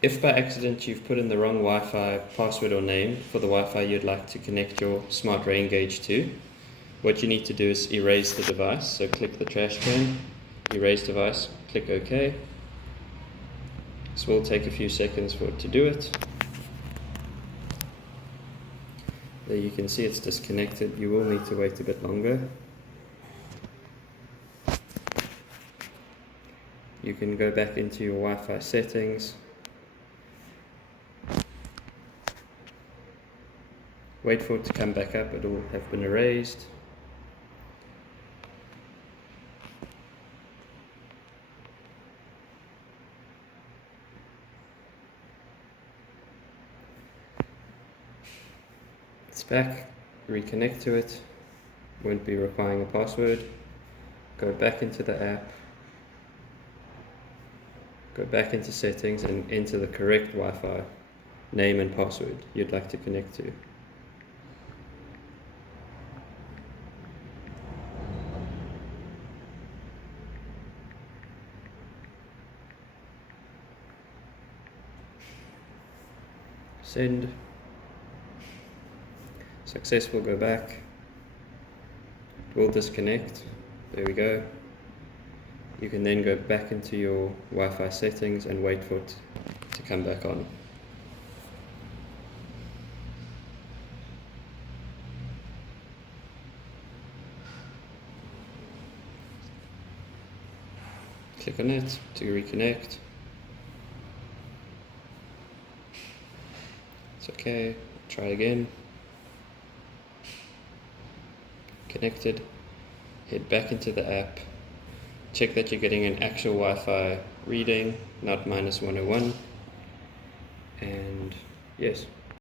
If by accident you've put in the wrong Wi-Fi password or name for the Wi-Fi you'd like to connect your smart rain gauge to, what you need to do is erase the device. So click the trash can, erase device, click OK. This will take a few seconds for it to do it. There you can see it's disconnected. You will need to wait a bit longer. You can go back into your Wi-Fi settings. Wait for it to come back up, it will have been erased. It's back, reconnect to it, won't be requiring a password. Go back into the app, go back into settings and enter the correct Wi-Fi name and password you'd like to connect to. Send. Successful, go back. Will disconnect. There we go. You can then go back into your Wi-Fi settings and wait for it to come back on. Click on it to reconnect. It's okay. Try again. Connected. Head back into the app. Check that you're getting an actual Wi-Fi reading, not -101. And yes,